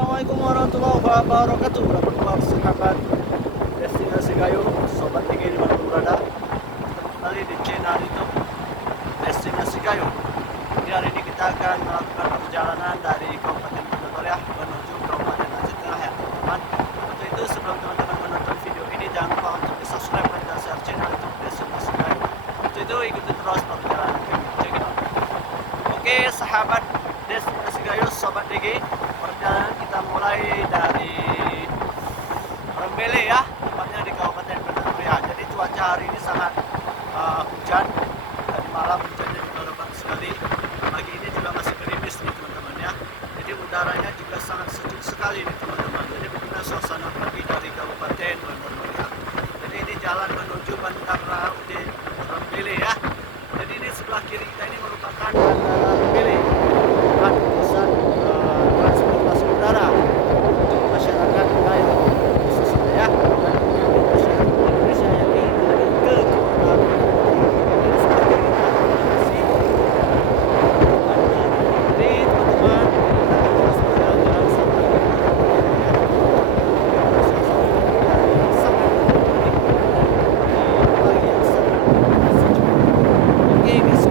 Assalamualaikum warahmatullahi wabarakatuh. Berapa sahabat Destinasi Gayo, sobat tinggi di mana berada, kembali di channel YouTube Destinasi Gayo. Jadi hari ini kita akan melakukan perjalanan dari Kabupaten Bogor ya menuju Kabupaten Aceh Tengah ya teman-teman. Untuk itu sebelum teman-teman menonton video ini jangan lupa untuk di subscribe dan share channel YouTube Destinasi Gayo. Untuk itu ikuti terus perjalanan kami. Check it out. Oke sahabat Destinasi Gayo, sobat DG, perjalanan kita mulai dari Rembele ya, tepatnya di Kabupaten Bogor ya. Jadi cuaca hari ini sangat hujan, tadi malam hujannya juga lebat sekali. Pagi ini juga masih gerimis nih teman-teman ya. Jadi udaranya juga sangat sejuk sekali nih teman-teman. Jadi beginilah suasana pagi dari Kabupaten Bogor ya. Jadi ini jalan menuju Bandar Laut Rembele ya. Jadi ini sebelah kiri kita ini merupakan Bandara Rembele, pusat transportasi udara untuk masyarakat Gayo khususnya ya, dan menyambut masyarakat Indonesia yang ingin lagi ke kota ini sebagai transportasi bandara. Jadi teman-teman kita terus berjalan-jalan sampai ke sangat unik di pagi yang sangat sejuk. Oke guys,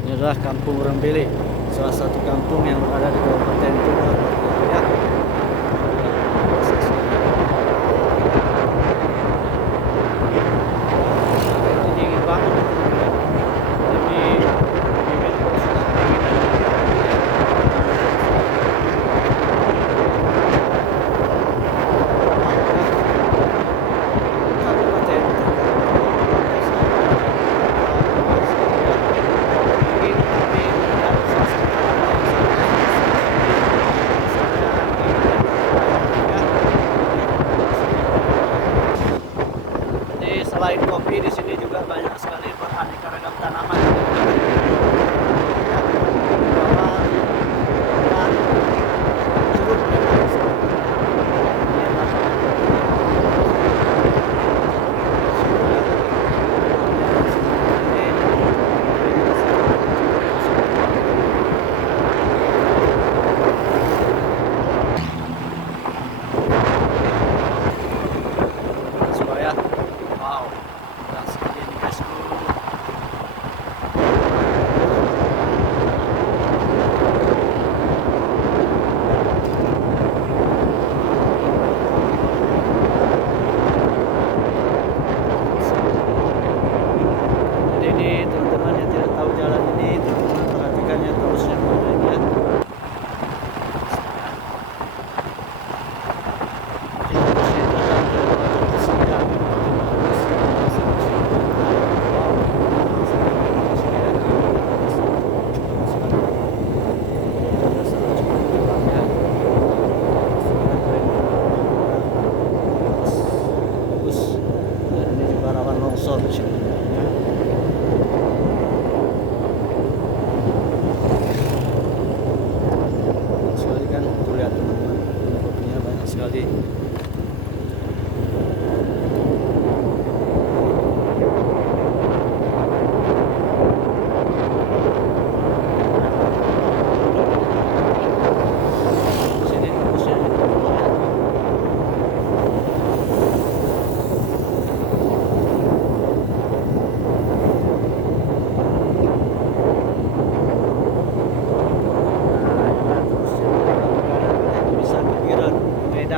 ini adalah Kampung Rembele, salah satu kampung yang berada di Kabupaten Bogor ya. Ini dingin banget ya. Jadi bibit sudah dingin ya. Kabupaten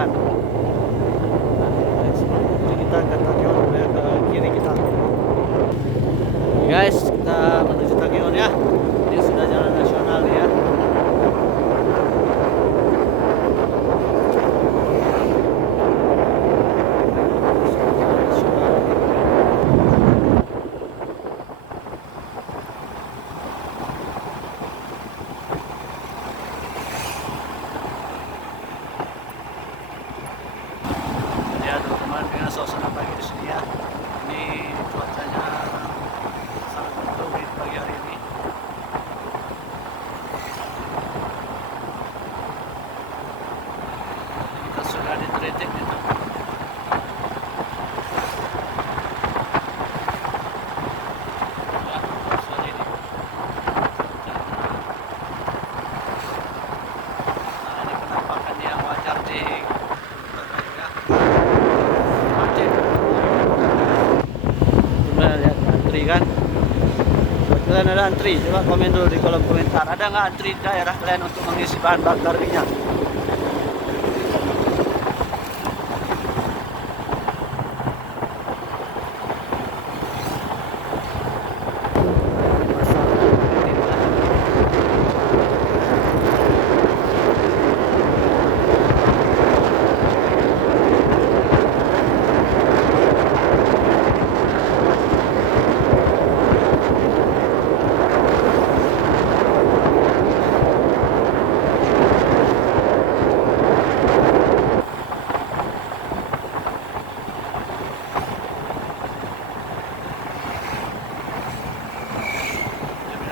hujan. Jadi kita ke Takeon ke kiri kita. Guys, kita menuju Takeon ya. Ini sudah jalan nasional ya. Ya teman-teman, dengan suasana pagi di sini ya. Ini cuacanya sangat mendung di pagi hari ini. Kita sudah di Tritik itu. Nah, ini penampakan yang wajar di antri kan. Buat kalian ada antri, coba komen dulu di kolom komentar, ada nggak antri di daerah kalian untuk mengisi bahan bakar minyak?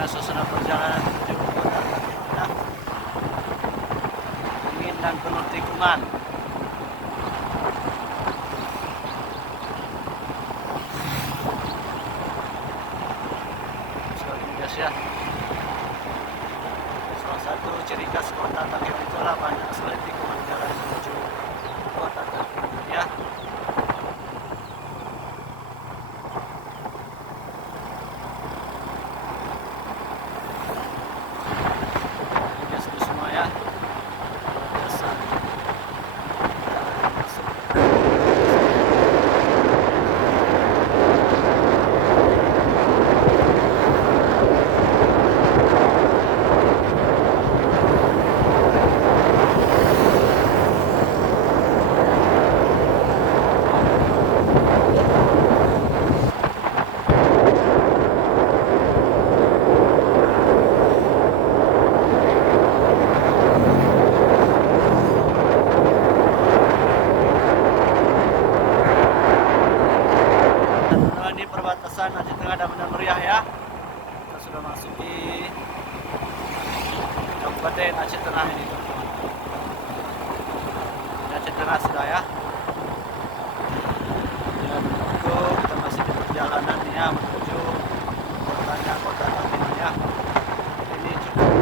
Suasana perjalanan menuju kota Takeon dingin dan penuh tikungan. Sekali ini guys ya. Salah satu ciri khas kota Takeon itulah banyak sekali tikungan jalan menuju kota Takeon ya. Di perbatasan Aceh Tengah dan Banda Meriah ya. Kita sudah masuk di Kabupaten Aceh Tengah ini teman-teman. Di Aceh Tengah sudah ya. Dan untuk kita masih di perjalanan ya menuju kota Takeon ya. Ini cukup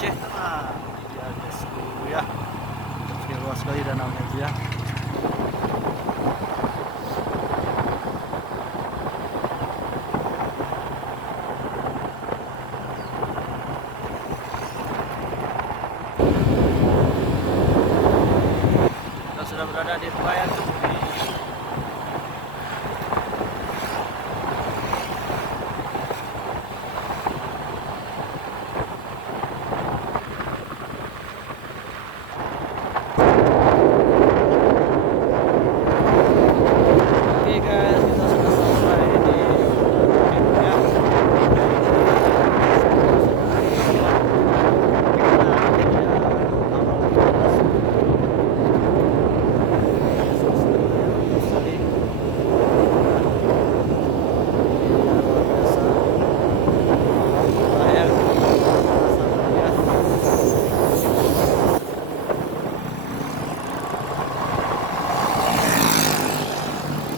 Aceh Tengah. Ini dia guys, ya. Oke, luas sekali danaunya itu ya. Kita sudah berada di Bayan Kebumi. Oke guys, kita sudah sampai di Bukit ya.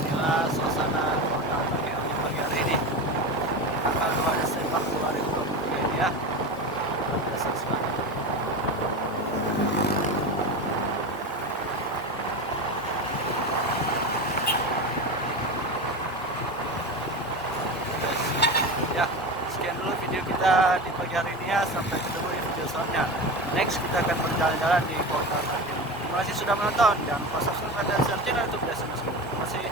Inilah suasana kota Bogor di pagi hari ini, tanggal 2 Desember 2023 ini ya. Luar biasa sekali. Ya, sekian dulu video kita di pagi hari ini ya. Sampai ketemu di video selanjutnya. Next kita akan berjalan-jalan di kota Bandung. Terima kasih sudah menonton. Jangan lupa subscribe dan share channel YouTube Desa Mas. Terima kasih.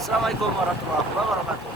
Assalamualaikum warahmatullahi wabarakatuh.